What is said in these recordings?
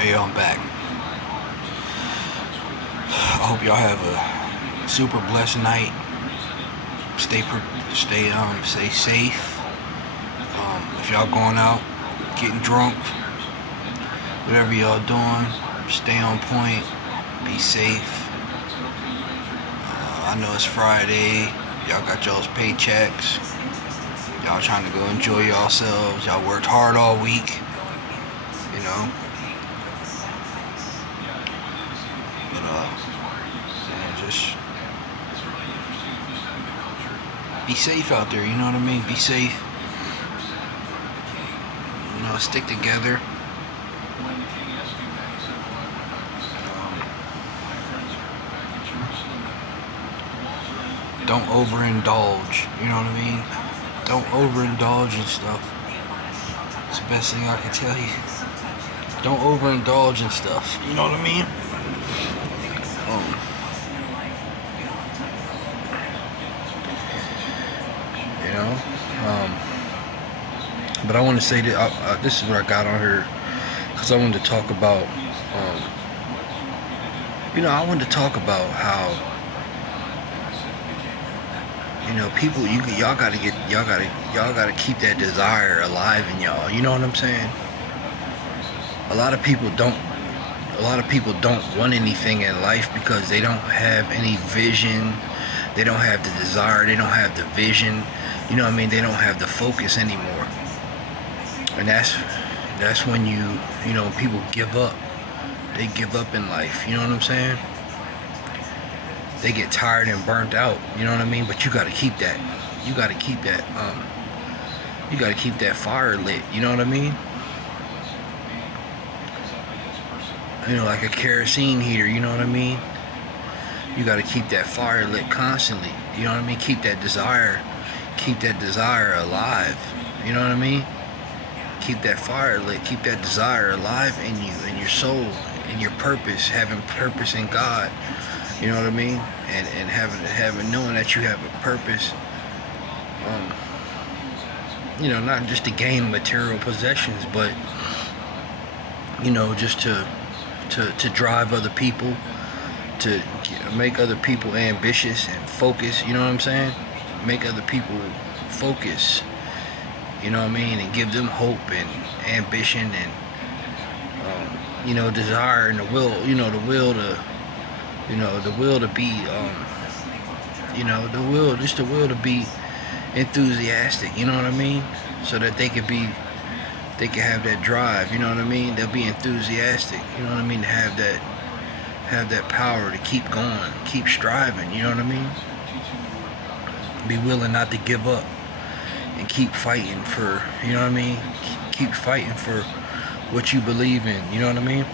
Hey, I'm back. I hope y'all have a super blessed night. Stay safe. If y'all going out, getting drunk, whatever y'all doing, stay on point. Be safe. I know it's Friday. Y'all got y'all's paychecks. Y'all trying to go enjoy yourselves. Y'all worked hard all week. You know. But just be safe out there. You know what I mean? Be safe. You know, stick together. Don't overindulge. You know what I mean? Don't overindulge in stuff. It's the best thing I can tell you. Don't overindulge in stuff. You know what I mean? You know. But I want to say that this is what I got on here because I wanted to talk about. I wanted to talk about how people. Y'all gotta keep that desire alive in y'all. You know what I'm saying? A lot of people don't. A lot of people don't want anything in life because they don't have any vision. They don't have the desire. They don't have the vision. You know what I mean? They don't have the focus anymore. And that's when people give up. They give up in life. You know what I'm saying? They get tired and burnt out. You know what I mean? But you got to keep that. You got to keep that. You got to keep that fire lit. You know what I mean? Like a kerosene heater. You know what I mean? You got to keep that fire lit constantly. You know what I mean? Keep that desire alive. You know what I mean? Keep that fire lit. Keep that desire alive in you, in your soul, in your purpose. Having purpose in God. You know what I mean? And having knowing that you have a purpose. Not just to gain material possessions, but just to drive other people, to make other people ambitious and focus. You know what I'm saying? Make other people focus. You know what I mean? And give them hope and ambition and desire and the will. The will to be. The will to be enthusiastic. You know what I mean? So that they can have that drive. You know what I mean? They'll be enthusiastic. You know what I mean? To have that power to keep going, keep striving. You know what I mean? Be willing not to give up and keep fighting for. You know what I mean? Keep fighting for what you believe in. You know what I mean?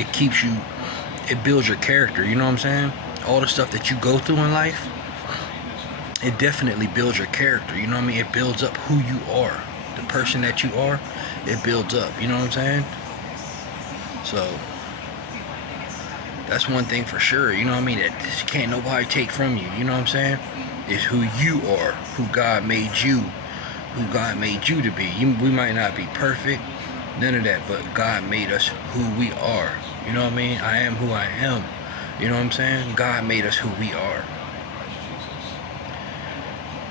It keeps you. It builds your character. You know what I'm saying? All the stuff that you go through in life, it definitely builds your character. You know what I mean? It builds up who you are, the person that you are. It builds up. You know what I'm saying? So that's one thing for sure. You know what I mean? That can't nobody take from you. You know what I'm saying? Is who you are, who God made you to be. We might not be perfect, none of that, but God made us who we are. You know what I mean? I am who I am. You know what I'm saying? God made us who we are.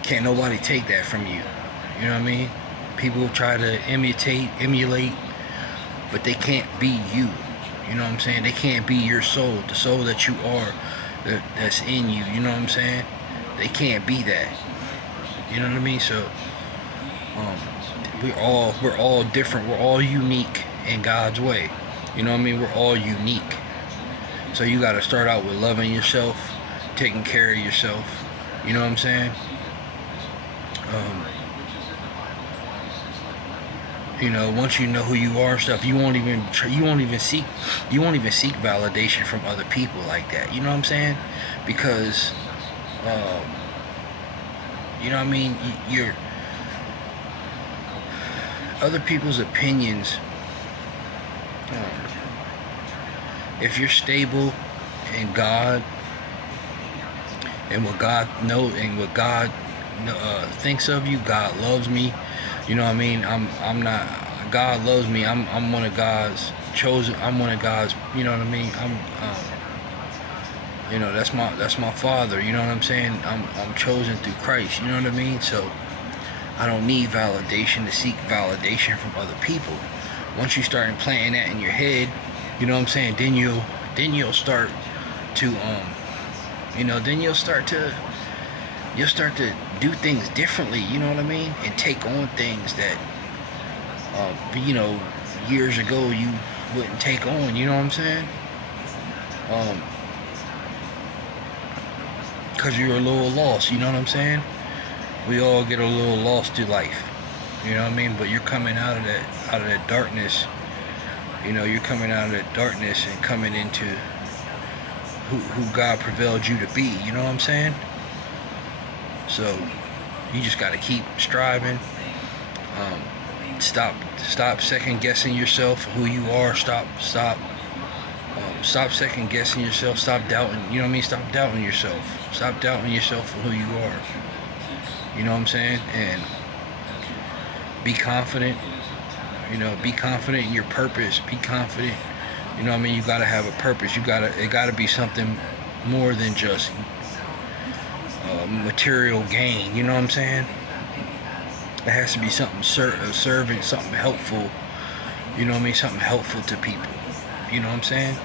Can't nobody take that from you. You know what I mean? People try to emulate, but they can't be you. You know what I'm saying? They can't be your soul, the soul that you are, that's in you. You know what I'm saying? They can't be that. You know what I mean? So, we're all different. We're all unique in God's way. You know what I mean? We're all unique. So you got to start out with loving yourself, taking care of yourself. You know what I'm saying? Once you know who you are and stuff, you won't even seek validation from other people like that. You know what I'm saying? Because, you know what I mean? You're other people's opinions. If you're stable in God and what God knows and what God thinks of you. God loves me. You know what I mean? I'm not. God loves me. I'm one of God's chosen. I'm one of God's. You know what I mean? That's my father. You know what I'm saying? I'm chosen through Christ. You know what I mean? So I don't need validation to seek validation from other people. Once you start implanting that in your head, you know what I'm saying? Then you'll start to then you'll start to do things differently. You know what I mean? And take on things that years ago you wouldn't take on. You know what I'm saying? Because you're a little lost. You know what I'm saying? We all get a little lost through life. You know what I mean? But you're coming out of that darkness. You're coming out of that darkness and coming into who God prevailed you to be. You know what I'm saying? So you just got to keep striving. Stop second guessing yourself, who you are. Stop second guessing yourself. Stop doubting. You know what I mean? Stop doubting yourself. Stop doubting yourself for who you are. You know what I'm saying? And be confident. Be confident in your purpose. Be confident. You know what I mean? You gotta have a purpose. It gotta be something more than just material gain. You know what I'm saying? It has to be something serving, something helpful. You know what I mean? Something helpful to people. You know what I'm saying?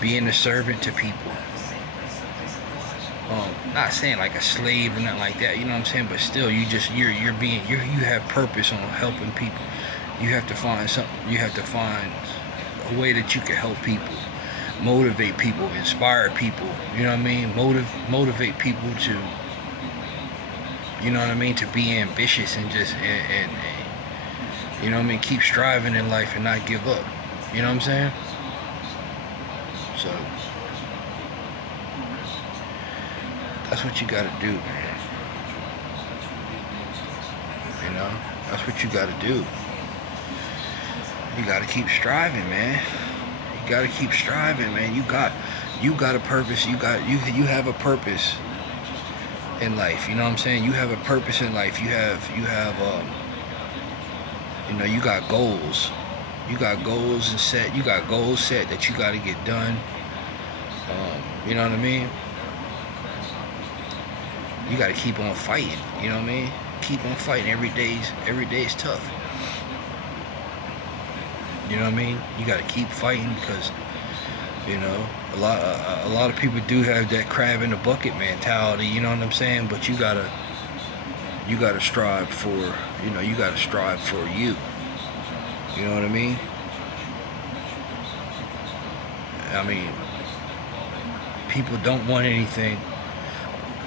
Being a servant to people. Not saying like a slave or nothing like that. You know what I'm saying? But still, you have purpose on helping people. You have to find something. You have to find a way that you can help people, motivate people, inspire people. You know what I mean? Motivate people to. You know what I mean? To be ambitious and just and you know what I mean? Keep striving in life and not give up. You know what I'm saying? So that's what you gotta do, man. That's what you gotta do. You gotta keep striving, man. You gotta keep striving, man. You got a purpose. You have a purpose in life. You know what I'm saying? You have a purpose in life. You got goals. You got goals set. You got goals set that you gotta get done. You know what I mean? You gotta keep on fighting. You know what I mean? Keep on fighting. Every day's tough. You know what I mean? You gotta keep fighting because a lot of people do have that crab in the bucket mentality. You know what I'm saying? But you gotta strive for you gotta strive for you. You know what I mean? People don't want anything.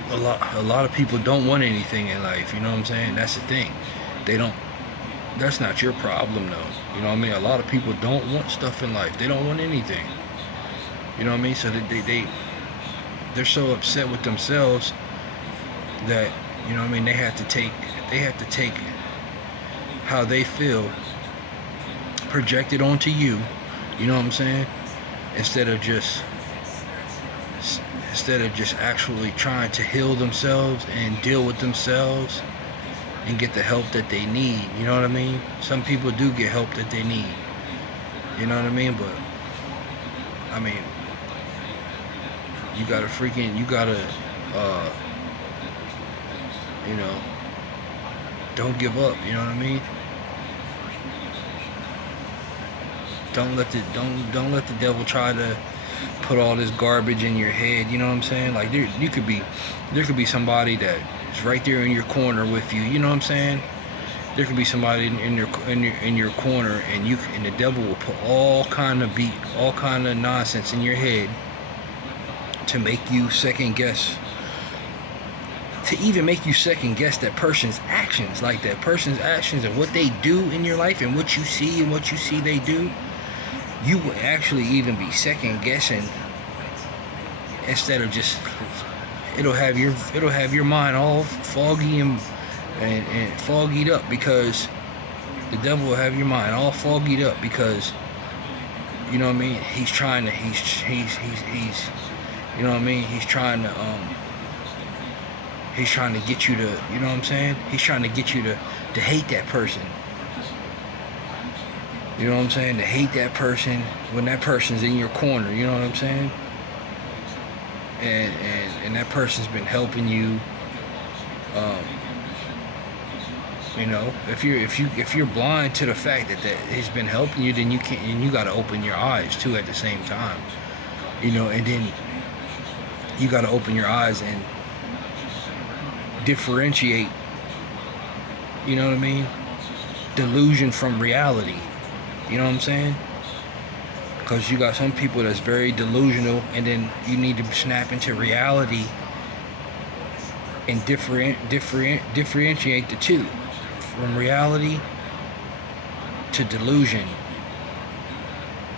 A lot of people don't want anything in life. You know what I'm saying? That's the thing. They don't. That's not your problem, though. You know what I mean? A lot of people don't want stuff in life. They don't want anything. You know what I mean? So they're so upset with themselves that you know what I mean. They have to take how they feel, project it onto you. You know what I'm saying? Instead of just actually trying to heal themselves and deal with themselves and get the help that they need. You know what I mean? Some people do get help that they need. You know what I mean? But you gotta don't give up. You know what I mean? Don't let the devil try to put all this garbage in your head. You know what I'm saying? Like there could be somebody that is right there in your corner with you. You know what I'm saying? There could be somebody in your corner, and the devil will put all kind of nonsense in your head to make you second guess. To even make you second guess that person's actions, like that person's actions and what they do in your life and what you see they do. You will actually even be second guessing instead of just it'll have your mind all foggy and foggied up, because the devil will have your mind all foggied up because you know what I mean, he's you know what I mean, he's He's trying to get you to, you know what I'm saying? He's trying to get you to hate that person. You know what I'm saying? To hate that person when that person's in your corner. You know what I'm saying? And that person's been helping you. You know, if you're blind to the fact that he's been helping you, then you can't. And you got to open your eyes too at the same time. You know, and then you got to open your eyes and differentiate. You know what I mean? Delusion from reality. You know what I'm saying? Because you got some people that's very delusional, and then you need to snap into reality and differentiate the two, from reality to delusion.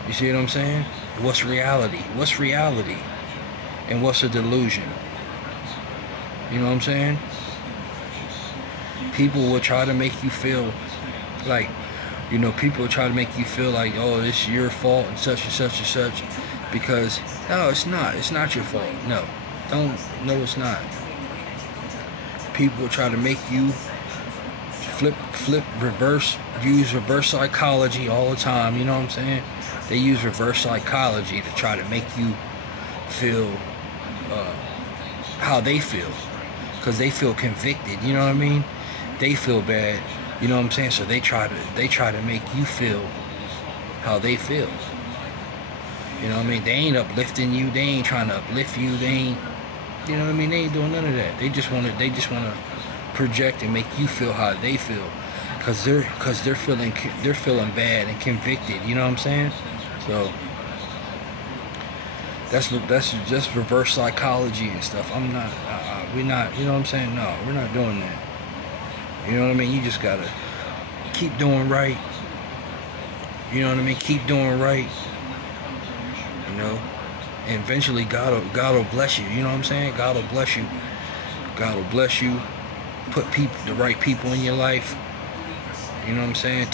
You see what I'm saying? What's reality? What's reality? And what's a delusion? You know what I'm saying? People will try to make you feel like, you know, people try to make you feel like, oh, this is your fault and such and such and such, because no, it's not. It's not your fault. No, it's not. People try to make you use reverse psychology all the time. You know what I'm saying? They use reverse psychology to try to make you feel how they feel, because they feel convicted. You know what I mean? They feel bad. You know what I'm saying? So they try to make you feel how they feel. You know what I mean? They ain't uplifting you. They ain't trying to uplift you. They ain't, you know what I mean? They ain't doing none of that. They just want to project and make you feel how they feel, because they're feeling bad and convicted. You know what I'm saying? So that's just reverse psychology and stuff. We're not. You know what I'm saying? No, we're not doing that. You know what I mean? You just gotta keep doing right. You know what I mean? Keep doing right. You know, and eventually God will bless you. You know what I'm saying? God will bless you. God will bless you. Put the right people in your life. You know what I'm saying?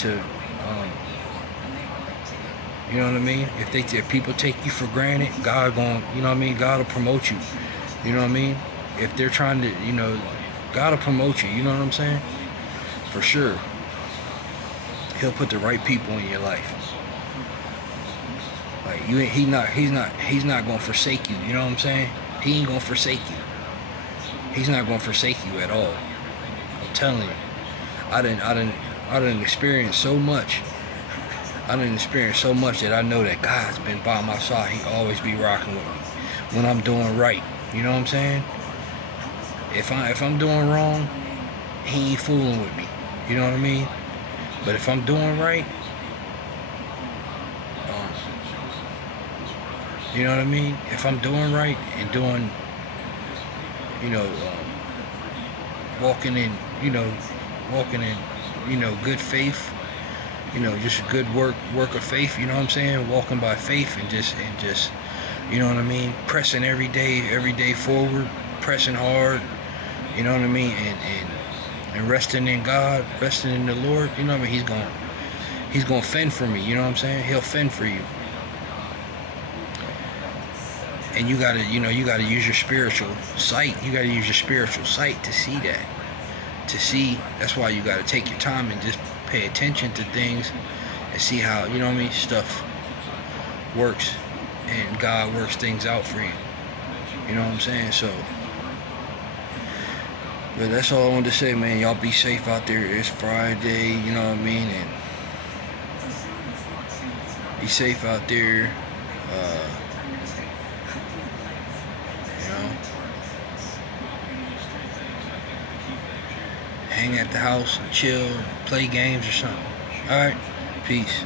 You know what I mean? If people take you for granted, God gon', you know what I mean? God will promote you. You know what I mean? If they're trying to, you know, God will promote you. You know what I'm saying? For sure. He'll put the right people in your life. Like he's not gonna forsake you. You know what I'm saying? He ain't gonna forsake you. He's not gonna forsake you at all. I'm telling you. I didn't experience so much. I didn't experience so much that I know that God's been by my side. He always be rocking with me when I'm doing right. You know what I'm saying? If I'm doing wrong, he ain't fooling with me. You know what I mean? But if I'm doing right, you know what I mean? If I'm doing right and doing, you know, walking in, good faith, you know, just good work of faith. You know what I'm saying? Walking by faith and just, you know what I mean? Pressing every day forward, pressing hard. You know what I mean? And resting in God, resting in the Lord. You know what I mean? He's gonna fend for me. You know what I'm saying? He'll fend for you. And you gotta use your spiritual sight. You gotta use your spiritual sight to see that. That's why you gotta take your time and just pay attention to things and see how, you know what I mean, stuff works, and God works things out for you. You know what I'm saying? So, but that's all I wanted to say, man. Y'all be safe out there. It's Friday, you know what I mean? And be safe out there. You know, hang at the house and chill, play games or something. Alright, peace.